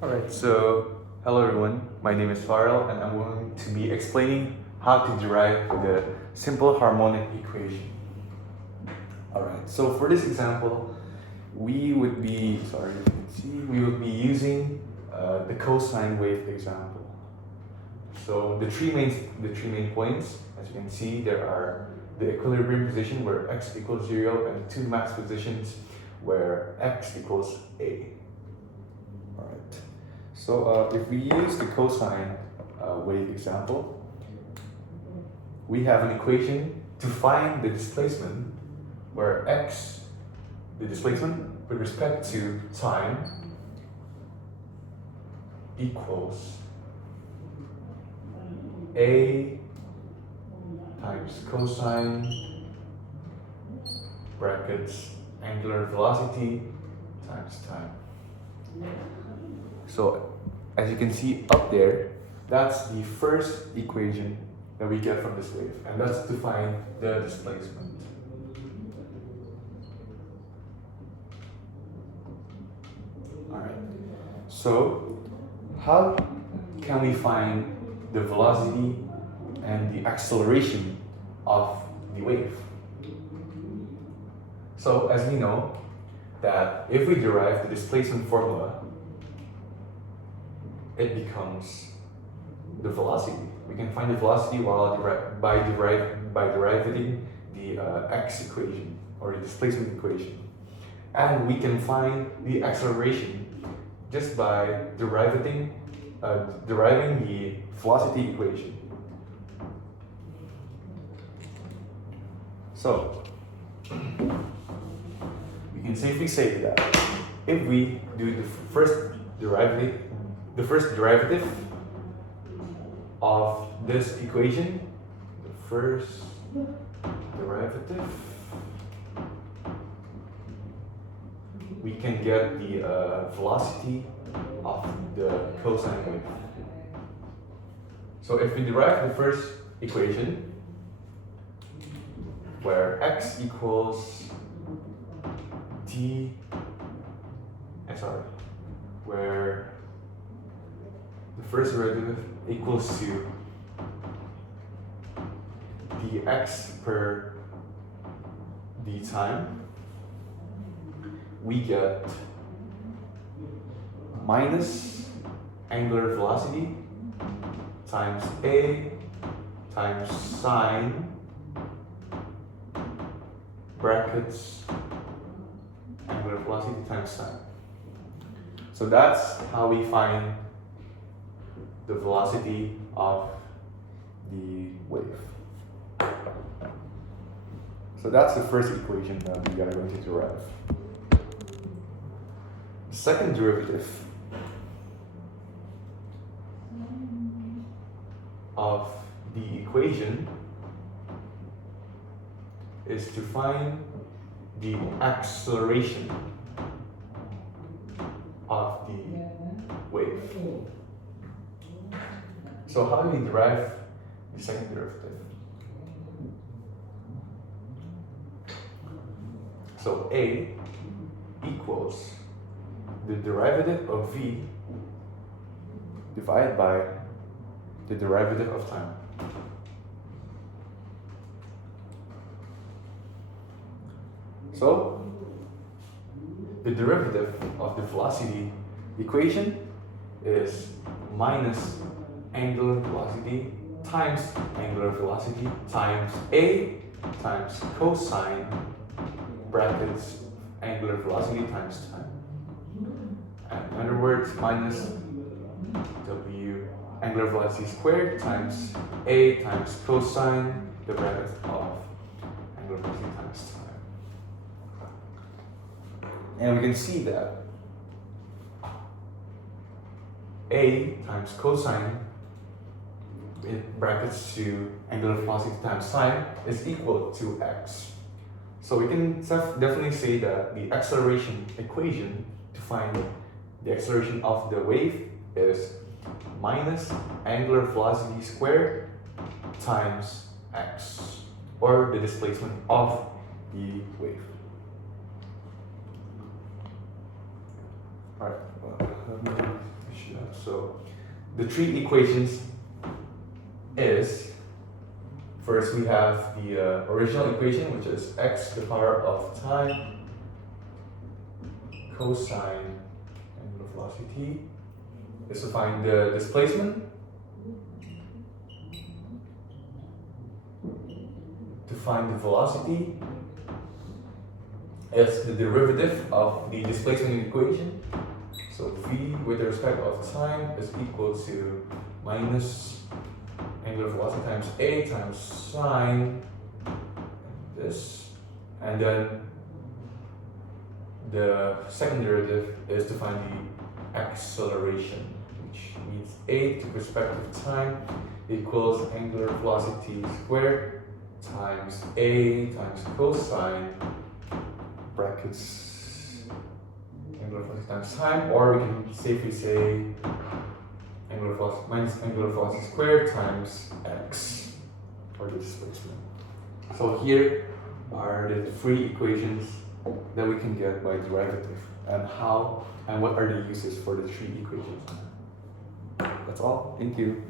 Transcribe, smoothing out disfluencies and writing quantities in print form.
Alright, so hello everyone, my name is Farrell and I'm going to be explaining how to derive the simple harmonic equation. Alright, so for this example, we would be using the cosine wave example. So the three main points, as you can see, there are the equilibrium position where x equals 0 and the two max positions where x equals a. Alright, so if we use the cosine wave example, we have an equation to find the displacement where x, the displacement with respect to time, equals a times cosine brackets angular velocity times time. So as you can see up there, that's the first equation that we get from this wave, and that's to find the displacement. Alright, so how can we find the velocity and the acceleration of the wave? So as we know that if we derive the displacement formula, it becomes the velocity. We can find the velocity by deriving the x equation or the displacement equation. And we can find the acceleration just by deriving the velocity equation. So we can safely say that if we do the first derivative of this equation, we can get the velocity of the cosine wave. So if we derive the first equation, where x equals where the first derivative equals to dx per d time, we get minus angular velocity times a times sine brackets angular velocity times sine. So that's how we find the velocity of the wave. So that's the first equation that we are going to derive. The second derivative of the equation is to find the acceleration of the wave. So how do we derive the second derivative? So a equals the derivative of v divided by the derivative of time. So the derivative of the velocity equation is minus angular velocity times angular velocity times a times cosine brackets angular velocity times time. And in other words, minus w angular velocity squared times a times cosine the bracket of angular velocity times time. And we can see that a times cosine in brackets to angular velocity times sine is equal to x. So we can definitely say that the acceleration equation to find the acceleration of the wave is minus angular velocity squared times x, or the displacement of the wave. Alright, let me So the three equations is, first we have the original equation, which is x to the power of time cosine angular velocity is to find the displacement, to find the velocity is the derivative of the displacement in the equation. So v with respect of time is equal to minus angular velocity times a times sine this, and then the second derivative is to find the acceleration, which means a to respect of time equals angular velocity squared times a times cosine brackets angular velocity times time, or we can safely say angular velocity minus angular velocity squared times x for the displacement. So here are the three equations that we can get by derivative, and how and what are the uses for the three equations. That's all. Thank you.